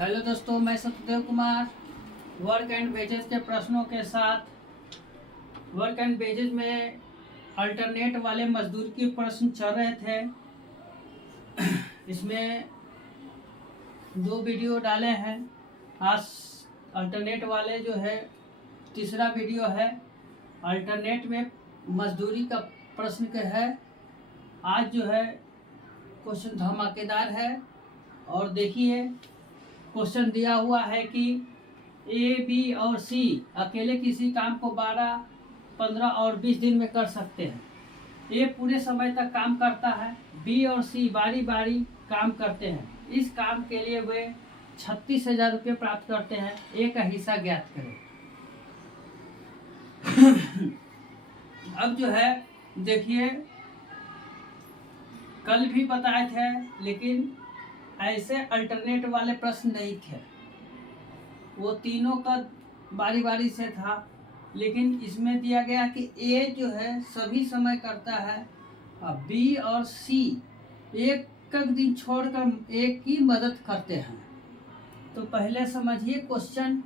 Hello दोस्तों, मैं Satyadev Kumar work and wages के प्रश्नों के साथ। वर्क एंड वेजेस में अल्टरनेट वाले मजदूर के प्रश्न चल रहे थे। इसमें 2 वीडियो डाले हैं। आज अल्टरनेट वाले जो है तीसरा वीडियो है। अल्टरनेट में मजदूरी का प्रश्न के है। आज जो है क्वेश्चन धमाकेदार है। और देखिए, क्वेश्चन दिया हुआ है कि ए, बी और सी अकेले किसी काम को 12, 15 और 20 दिन में कर सकते हैं। ए पूरे समय तक काम करता है, बी और सी बारी बारी काम करते हैं। इस काम के लिए वे 36,000 रुपये प्राप्त करते हैं। ए का हिस्सा ज्ञात करें। अब जो है देखिए, कल भी बताए थे, लेकिन ऐसे अल्टरनेट वाले प्रश्न नहीं थे। वो तीनों का बारी बारी से था, लेकिन इसमें दिया गया कि ए जो है सभी समय करता है, बी और सी एक दिन छोड़कर एक की मदद करते हैं। तो पहले समझिए क्वेश्चन।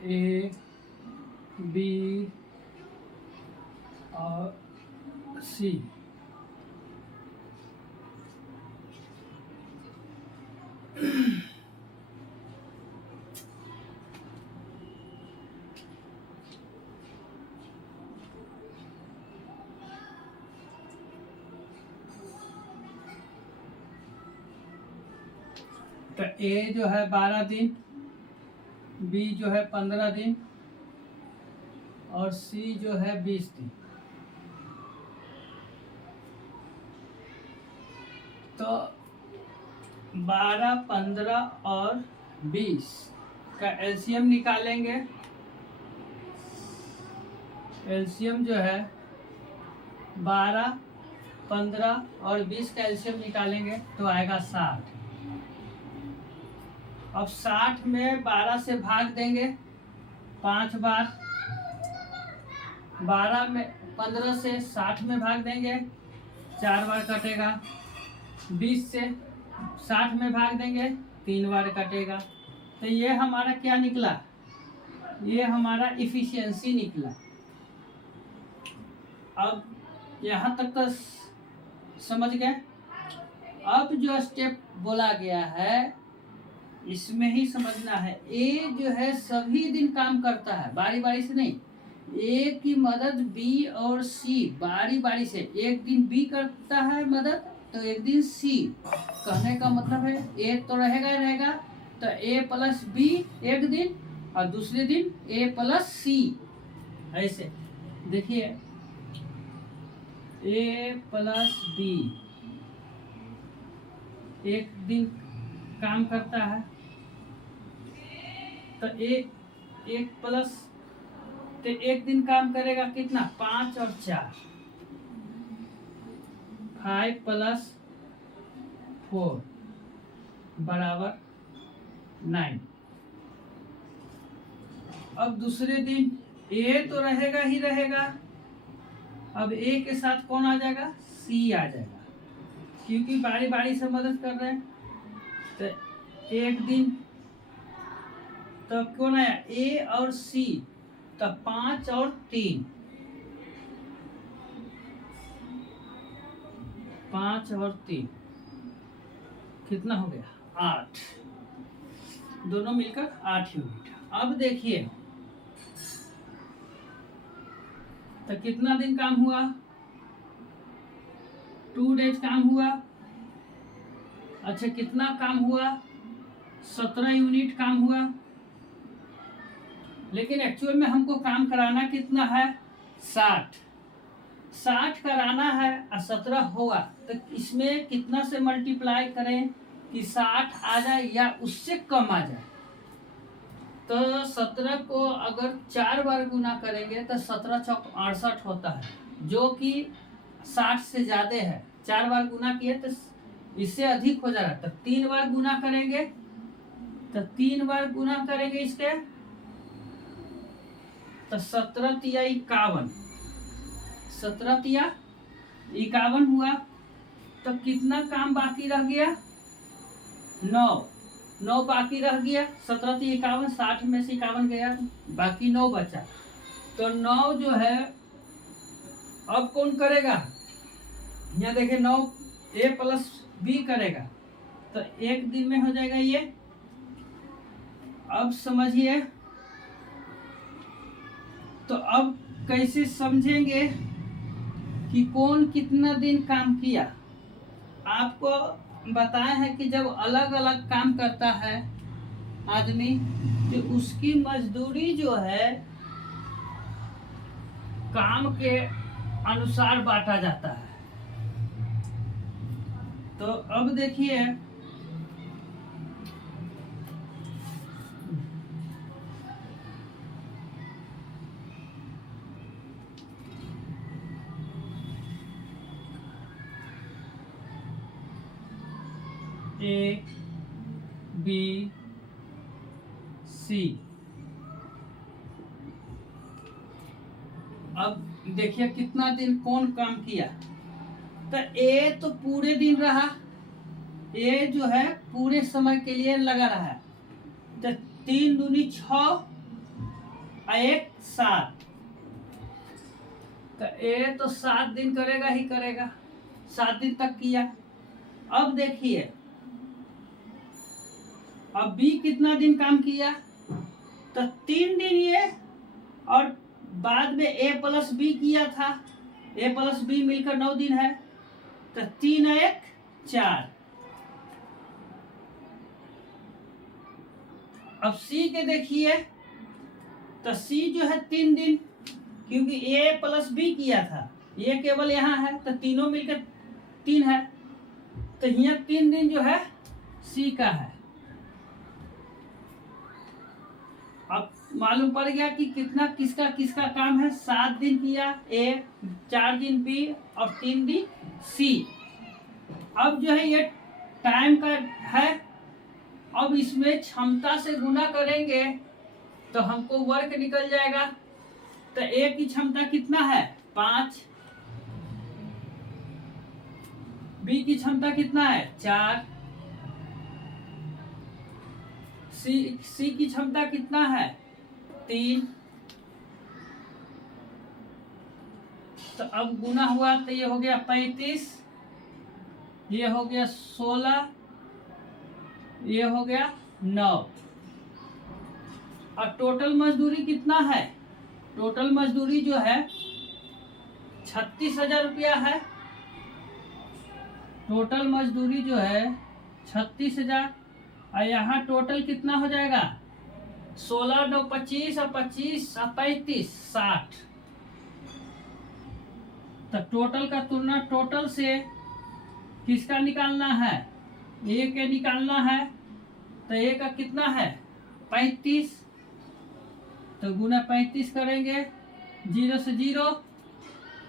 ए, बी और सी तो ए जो है 12 दिन, बी जो है 15 दिन और सी जो है 20 दिन। तो 12, 15 और 20 का एलसीएम निकालेंगे। एलसीएम जो है 12, 15 और 20 का एलसीएम निकालेंगे तो आएगा 60। अब 60 में 12 से भाग देंगे 5 बार। 12 में 15 से 60 में भाग देंगे 4 बार कटेगा। 20 से 60 में भाग देंगे 3 बार कटेगा। तो ये हमारा क्या निकला? ये हमारा इफिशियंसी निकला। अब यहाँ तक तो समझ गए। अब जो स्टेप बोला गया है इसमें ही समझना है। ए जो है सभी दिन काम करता है, बारी बारी से नहीं। ए की मदद बी और सी बारी बारी से, एक दिन बी करता है मदद तो एक दिन सी। कहने का मतलब है ए तो रहेगा ही रहेगा, तो ए प्लस बी एक दिन और दूसरे दिन ए प्लस सी। ऐसे देखिए, ए प्लस बी एक दिन काम करता है तो एक प्लस, तो एक दिन काम करेगा कितना? 5 और 4, 5 + 4 बराबर 9। अब दूसरे दिन ए तो रहेगा ही रहेगा। अब ए के साथ कौन आ जाएगा? सी आ जाएगा, क्योंकि बारी बारी से मदद कर रहे हैं। तो एक दिन तो कौन आया? ए और सी, तो 5 और 3, 5 और 3 कितना हो गया? 8। दोनों मिलकर 8 यूनिट। अब देखिए तो कितना दिन काम हुआ? 2 डेज काम हुआ। अच्छा, कितना काम हुआ? 17 यूनिट काम हुआ। लेकिन एक्चुअल में हमको काम कराना कितना है? 60 कराना है और 17 होगा, तो इसमें कितना से मल्टीप्लाई करें कि 60 आ जाए या उससे कम आ जाए? तो 17 को अगर 4 बार गुना करेंगे तो 17 चौक 68 होता है, जो कि 60 से ज्यादा है। 4 बार गुना किए तो इससे अधिक हो जाएगा। तो 3 बार गुना करेंगे, तो 3 बार गुना करेंगे इसके, तो 17 तिया 51, 17 तिया 51 हुआ। तो कितना काम बाकी रह गया? 9 बाकी रह गया। 17 तिया 51, 60 में से 51 गया, बाकी 9 बचा। तो 9 जो है अब कौन करेगा? यहाँ देखिए 9 A प्लस B करेगा, तो एक दिन में हो जाएगा ये। अब समझिए, तो अब कैसे समझेंगे कि कौन कितना दिन काम किया? आपको बताया है कि जब अलग अलग काम करता है आदमी, तो उसकी मजदूरी जो है काम के अनुसार बांटा जाता है। तो अब देखिए, A B C, अब देखिए कितना दिन कौन काम किया। तो A तो पूरे दिन रहा, A जो है पूरे समय के लिए लगा रहा। तो 3 दूनी 6 और 1 7, तो A तो 7 दिन करेगा ही करेगा, 7 दिन तक किया। अब देखिए, अब B कितना दिन काम किया? तो 3 दिन ये, और बाद में A प्लस B किया था, A प्लस B मिलकर 9 दिन है। तो 3 और 1 4। अब C के देखिए, तो C जो है 3 दिन, क्योंकि A प्लस B किया था, ये केवल यहाँ है, तो तीनों मिलकर 3 है। तो यहाँ 3 दिन जो है C का है। अब मालूम पड़ गया कि कितना किसका किसका काम है। 7 दिन किया A, 4 दिन B और 3 दिन C। अब जो है ये टाइम का है। अब इसमें क्षमता से गुना करेंगे तो हमको वर्क निकल जाएगा। तो A की क्षमता कितना है? 5। B की क्षमता कितना है? 4। C की क्षमता कितना है? 3। तो अब गुना हुआ तो ये हो गया 35, ये हो गया 16, ये हो गया 9। और टोटल मजदूरी कितना है? टोटल मजदूरी जो है 36,000 रुपया है। टोटल मजदूरी जो है 36,000, और यहाँ टोटल कितना हो जाएगा? 16 9 25 और 25 और 35 60। तो टोटल का तुलना टोटल से किसका निकालना है? A के निकालना है। तो A का कितना है? 35। तो गुना 35 करेंगे, 0 से 0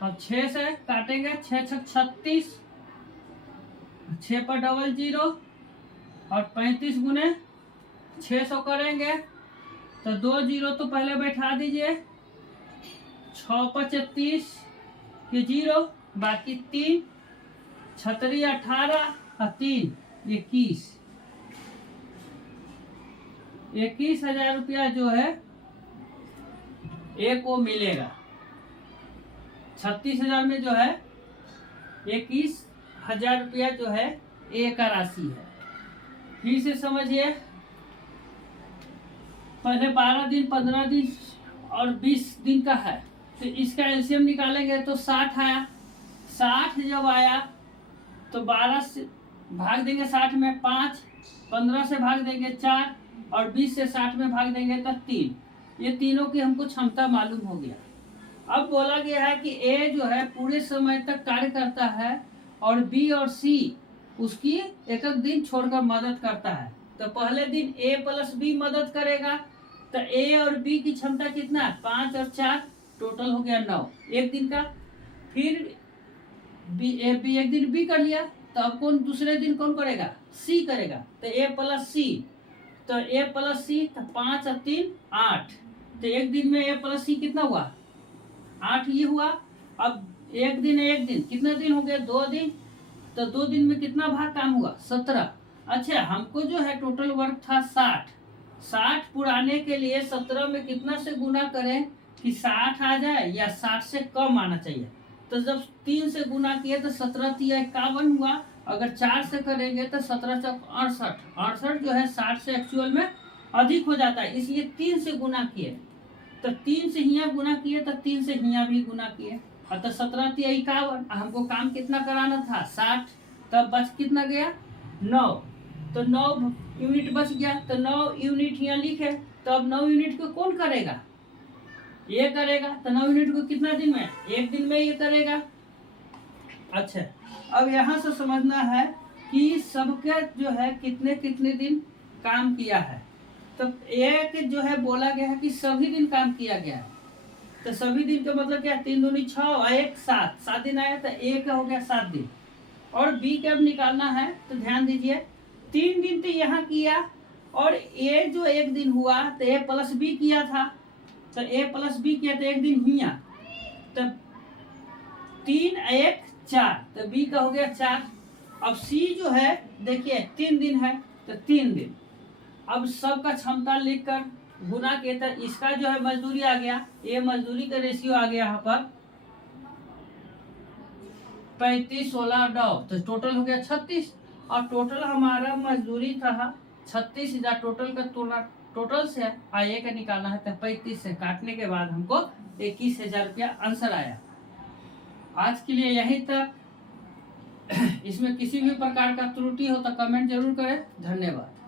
और 6 से काटेंगे, 6 6 36, 6 पर डबल 0 और 35 गुने 600 करेंगे। तो 2 0 तो पहले बैठा दीजिए, 6 पर 36 के 0, बाकी 3, 36 18 और 3 21। 21,000 रुपया जो है A को मिलेगा। 36,000 में जो है 21,000 रुपया जो है A का राशि है। फिर से समझिए, पहले 12 दिन 15 दिन और 20 दिन का है। तो इसका एलसीएम निकालेंगे तो 60 आया। 60 जब आया तो 12 से भाग देंगे 60 में 5, 15 से भाग देंगे 4 और 20 से 60 में भाग देंगे तो 3। ये तीनों की हमको क्षमता मालूम हो गया। अब बोला गया है कि A जो है पूरे समय तक कार्य करता है और B और C उसकी एक एक दिन छोड़कर मदद करता है। तो पहले दिन A प्लस B मदद करेगा, तो ए और बी की क्षमता कितना है? 5 और 4 टोटल हो गया 9 एक दिन का। फिर बी एक दिन बी कर लिया, तो अब कौन दूसरे दिन कौन करेगा? सी करेगा। तो ए प्लस सी, तो ए प्लस सी, तो 5 और 3 8। तो एक दिन में ए प्लस सी कितना हुआ? 8 ये हुआ। अब एक दिन कितना दिन हो गया? 2 दिन। तो 2 दिन में कितना भाग काम हुआ? 17। अच्छा, हमको जो है टोटल वर्क था 60। 60 पुराने के लिए 17 में कितना से गुना करें कि 60 आ जाए, या 60 से कम आना चाहिए? तो जब 3 से गुना किए तो 17 3 51 हुआ। अगर 4 से करेंगे तो 17 चौक 68। 68 जो है 60 से एक्चुअल में अधिक हो जाता है, इसलिए 3 से गुना किए। तो 3 से हिया गुना किए, तो 3 से हिया भी गुना किए, तो 17 3 51। हमको काम कितना कराना था? 60। तब बच कितना गया? 9। तो 9 यूनिट बच गया। तो 9 यूनिट यहाँ लिखे। तो अब 9 यूनिट को कौन करेगा? ये करेगा। तो 9 यूनिट को कितना दिन में? एक दिन में ये करेगा। अच्छा, अब यहाँ से समझना है कि सबके जो है कितने कितने दिन काम किया है। तो एक जो है बोला गया है कि सभी दिन काम किया गया है। तो सभी दिन का मतलब क्या? 3 दूनी 6 और 1 7, 7 दिन आया, तो एक हो गया 7 दिन। और बी का अब निकालना है, तो ध्यान दीजिए 3 दिन तो यहाँ किया, और ए जो एक दिन हुआ तो ए प्लस बी किया था। तो ए प्लस बी किया तो एक दिन हिया, तो 3 1 4, तो बी का हो गया 4। अब सी जो है देखिए 3 दिन है, तो 3 दिन। अब सबका क्षमता लिखकर गुना के, तो इसका जो है मजदूरी आ गया, ये मजदूरी का रेशियो आ गया यहाँ पर 35 16 9, तो टोटल हो गया 36। और टोटल हमारा मजदूरी था 36,000। टोटल का तुलना टोटल से आए का निकालना है, तो 35 से काटने के बाद हमको 21,000 रुपया आंसर आया। आज के लिए यही तक। इसमें किसी भी प्रकार का त्रुटि हो तो कमेंट जरूर करें। धन्यवाद।